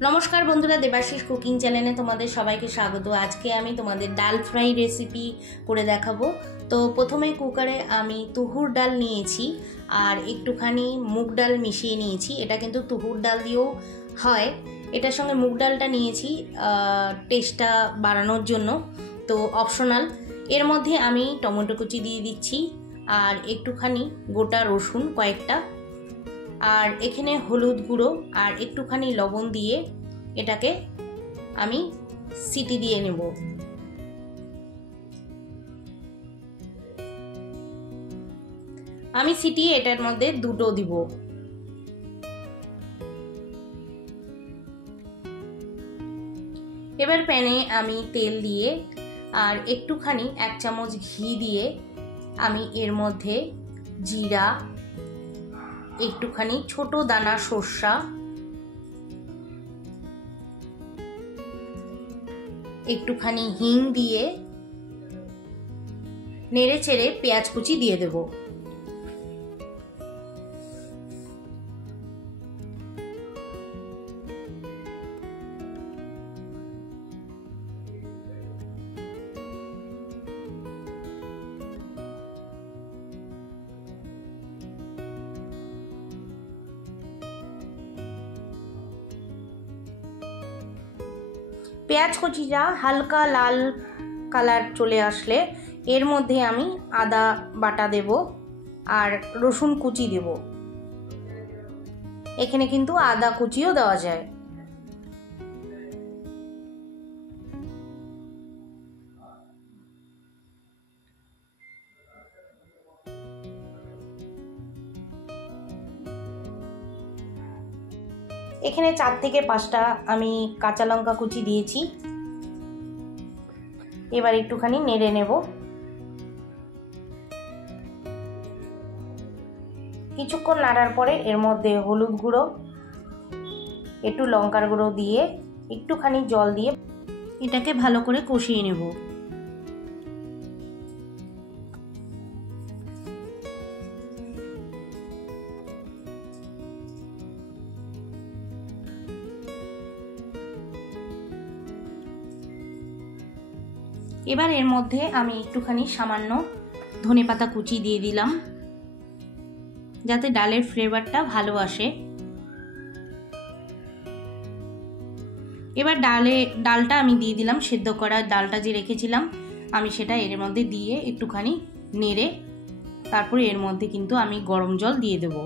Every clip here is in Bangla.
नमस्कार बंधुरा देबाशिष कुकिंग चैनेले तुम्हारे सबाइके स्वागत। आज के आमी तुम्हादेर डाल फ्राई रेसिपि करे देखाबो। तो प्रथमे कुकारे आमी तुहुर डाल नियेछि और एकटुखानी मुग डाल मिशिए नियेछि। एटा किन्तु तुहुर डाल दिएও हय, एटार संगे मुग डालटा नियेछि टेस्टटा बाड़ानोर जोन्नो, तो अपशनल। एर मध्य आमी टमेटो कुचि दिए दिচ্ছি और एकटुखानी गोटा रसुन कयेकटा और एखाने हलुद गुड़ो और एकटुखानी लवण दिए एटाके आमी सीटी दिए नेब। आमी सीटिए एटार मध्य दुटो दिब। एबार पैने आमी तेल दिए और एकटुखानी एक चामच घी दिए आमी एर मध्य जीरा, एकटुखानी छोटो दाना सर्षा, एकटुखानी हिंग दिए नेड़े चेड़े पेঁয়াজ कुचि दिए देब। पेঁয়াজ कुचिटा हालका लाल कलर चले आसले एर मध्य आमी आदा बाटा देब और रसुन कुचि देब। एखाने किन्तु आदा कुचिओ देওয়া যায়। एखाने 4 থেকে 5টা आमी काँचा लंका कुचि दिएছি। एबार एकटुखानी नेड़े नेब। किछुक्षण नाड़ार परे एर मध्य हलुद गुड़ो एकटु लंकार गुड़ो दिए एकटुखानी जल दिए एटाके भालो करे कषिए नेब। एबार एर मध्य आमी एकटुखानी सामान्य धने पाता कुचि दिए दिलाम जाते डालेर फ्लेवरटा भालो आसे। एबार डालटा आमी दिए दिलाम सेদ্ধ करा डालटा जे रेखेछिलाम आमी सेटा एर मध्य दिए एकटुखानी नेड़े तारपर एर मध्य किन्तु आमी गरम जल दिए देब।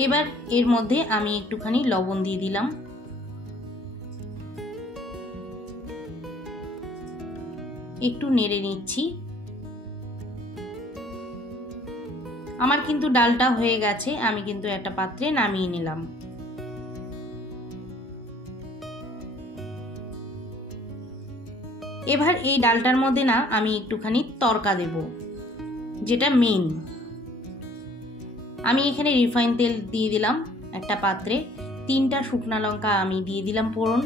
एबार एर मध्य आमी एकटुखानी लवण दिए दिलाम। एकटु नेड़े निচ্ছি। आमार किन्तु डालटा हये गेছে, आमी किन्तु একটা পাত্রে নামিয়ে নিলাম। এবার এই ডালটার মধ্যে না আমি একটুখানি তড়কা দেব, যেটা মেইন। আমি এখানে রিফাইন তেল দিয়ে দিলাম একটা পাত্রে, 3টা শুকনা লঙ্কা আমি দিয়ে দিলাম ফোড়ন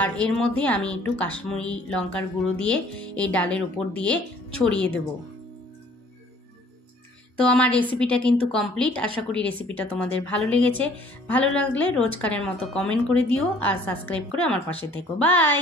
আর এর মধ্যে আমি একটু কাশ্মীরি লঙ্কার গুঁড়ো দিয়ে এই ডালের উপর দিয়ে ছড়িয়ে দেব। তো আমার রেসিপিটা কিন্তু কমপ্লিট। আশা করি রেসিপিটা তোমাদের ভালো লেগেছে। ভালো লাগলে রোজকারের মতো কমেন্ট করে দিও আর সাবস্ক্রাইব করে আমার পাশে থেকো। বাই।